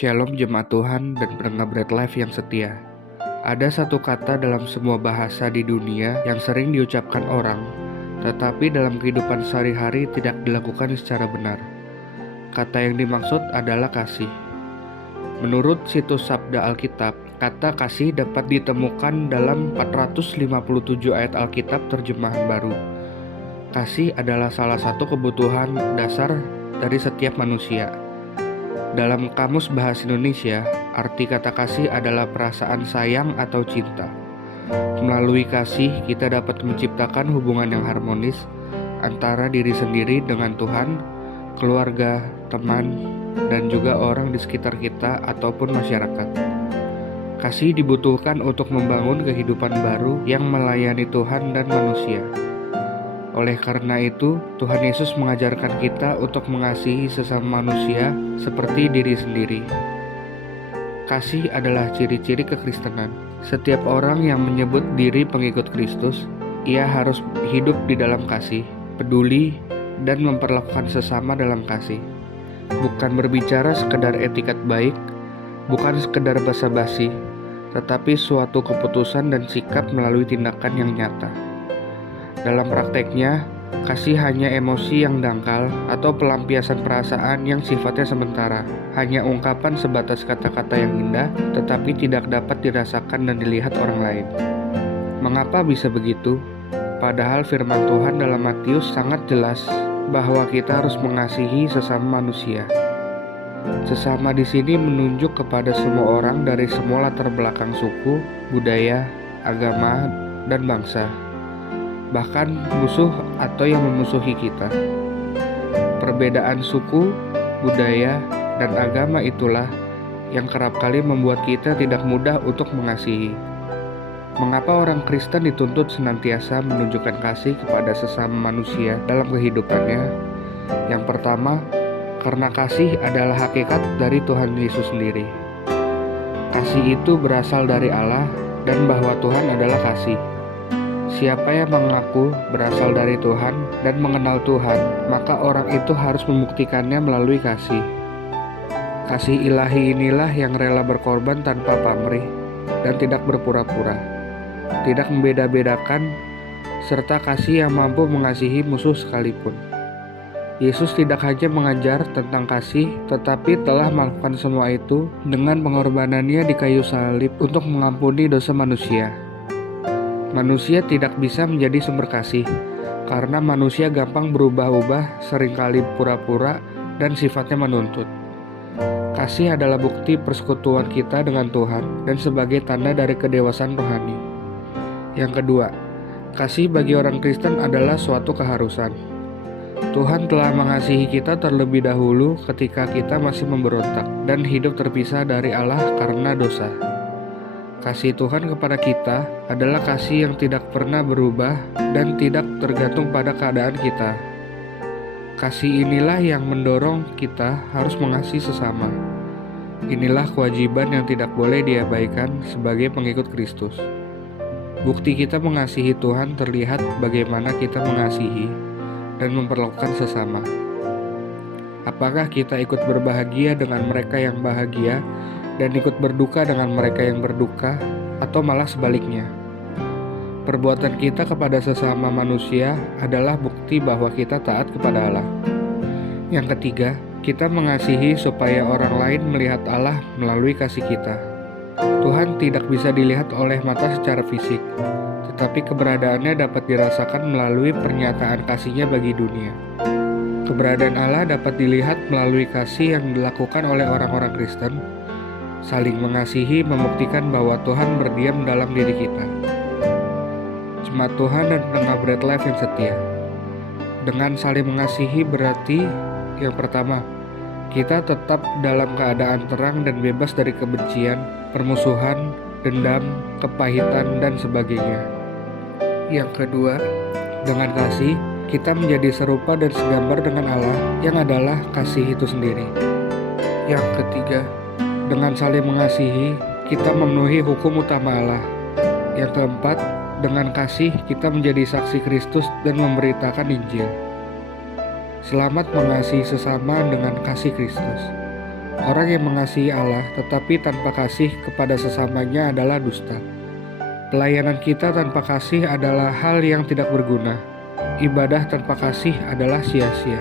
Shalom jemaat Tuhan dan pendengar Bread Life yang setia. Ada satu kata dalam semua bahasa di dunia yang sering diucapkan orang, tetapi dalam kehidupan sehari-hari tidak dilakukan secara benar. Kata yang dimaksud adalah kasih. Menurut situs Sabda Alkitab, kata kasih dapat ditemukan dalam 457 ayat Alkitab terjemahan baru. Kasih adalah salah satu kebutuhan dasar dari setiap manusia. Dalam Kamus Bahasa Indonesia, arti kata kasih adalah perasaan sayang atau cinta. Melalui kasih, kita dapat menciptakan hubungan yang harmonis antara diri sendiri dengan Tuhan, keluarga, teman, dan juga orang di sekitar kita ataupun masyarakat. Kasih dibutuhkan untuk membangun kehidupan baru yang melayani Tuhan dan manusia. Oleh karena itu, Tuhan Yesus mengajarkan kita untuk mengasihi sesama manusia seperti diri sendiri. Kasih adalah ciri-ciri kekristenan. Setiap orang yang menyebut diri pengikut Kristus, ia harus hidup di dalam kasih, peduli, dan memperlakukan sesama dalam kasih. Bukan berbicara sekedar etikat baik, bukan sekedar basa-basi, tetapi suatu keputusan dan sikap melalui tindakan yang nyata. Dalam prakteknya, kasih hanya emosi yang dangkal atau pelampiasan perasaan yang sifatnya sementara, hanya ungkapan sebatas kata-kata yang indah, tetapi tidak dapat dirasakan dan dilihat orang lain. Mengapa bisa begitu? Padahal firman Tuhan dalam Matius sangat jelas bahwa kita harus mengasihi sesama manusia. Sesama di sini menunjuk kepada semua orang dari semua latar belakang suku, budaya, agama, dan bangsa. Bahkan musuh atau yang memusuhi kita. Perbedaan suku, budaya, dan agama itulah yang kerap kali membuat kita tidak mudah untuk mengasihi. Mengapa orang Kristen dituntut senantiasa menunjukkan kasih kepada sesama manusia dalam kehidupannya? Yang pertama, karena kasih adalah hakikat dari Tuhan Yesus sendiri. Kasih itu berasal dari Allah dan bahwa Tuhan adalah kasih. Siapa yang mengaku berasal dari Tuhan dan mengenal Tuhan, maka orang itu harus membuktikannya melalui kasih. Kasih ilahi inilah yang rela berkorban tanpa pamrih dan tidak berpura-pura, tidak membeda-bedakan, serta kasih yang mampu mengasihi musuh sekalipun. Yesus tidak hanya mengajar tentang kasih, tetapi telah melakukan semua itu dengan pengorbanannya di kayu salib untuk mengampuni dosa manusia. Manusia tidak bisa menjadi sumber kasih, karena manusia gampang berubah-ubah, seringkali pura-pura, dan sifatnya menuntut. Kasih adalah bukti persekutuan kita dengan Tuhan dan sebagai tanda dari kedewasaan rohani. Yang kedua, kasih bagi orang Kristen adalah suatu keharusan. Tuhan telah mengasihi kita terlebih dahulu ketika kita masih memberontak dan hidup terpisah dari Allah karena dosa. Kasih Tuhan kepada kita adalah kasih yang tidak pernah berubah dan tidak tergantung pada keadaan kita. Kasih inilah yang mendorong kita harus mengasihi sesama. Inilah kewajiban yang tidak boleh diabaikan sebagai pengikut Kristus. Bukti kita mengasihi Tuhan terlihat bagaimana kita mengasihi dan memperlakukan sesama. Apakah kita ikut berbahagia dengan mereka yang bahagia dan ikut berduka dengan mereka yang berduka, atau malah sebaliknya? Perbuatan kita kepada sesama manusia adalah bukti bahwa kita taat kepada Allah. Yang ketiga, kita mengasihi supaya orang lain melihat Allah melalui kasih kita. Tuhan tidak bisa dilihat oleh mata secara fisik, tetapi keberadaannya dapat dirasakan melalui pernyataan kasih-Nya bagi dunia. Keberadaan Allah dapat dilihat melalui kasih yang dilakukan oleh orang-orang Kristen. Saling mengasihi membuktikan bahwa Tuhan berdiam dalam diri kita. Jemaat Tuhan dan pendengar Bread Life yang setia, dengan saling mengasihi berarti yang pertama, kita tetap dalam keadaan terang dan bebas dari kebencian, permusuhan, dendam, kepahitan, dan sebagainya. Yang kedua, dengan kasih, kita menjadi serupa dan segambar dengan Allah yang adalah kasih itu sendiri. Yang ketiga, dengan saling mengasihi, kita memenuhi hukum utama Allah. Yang keempat, dengan kasih kita menjadi saksi Kristus dan memberitakan Injil. Selamat mengasihi sesama dengan kasih Kristus. Orang yang mengasihi Allah tetapi tanpa kasih kepada sesamanya adalah dusta. Pelayanan kita tanpa kasih adalah hal yang tidak berguna. Ibadah tanpa kasih adalah sia-sia.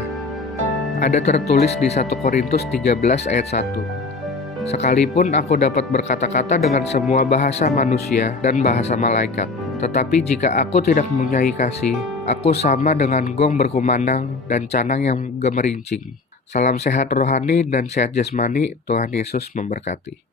Ada tertulis di 1 Korintus 13 ayat 1. Sekalipun aku dapat berkata-kata dengan semua bahasa manusia dan bahasa malaikat, tetapi jika aku tidak mempunyai kasih, aku sama dengan gong berkumandang dan canang yang gemerincing. Salam sehat rohani dan sehat jasmani, Tuhan Yesus memberkati.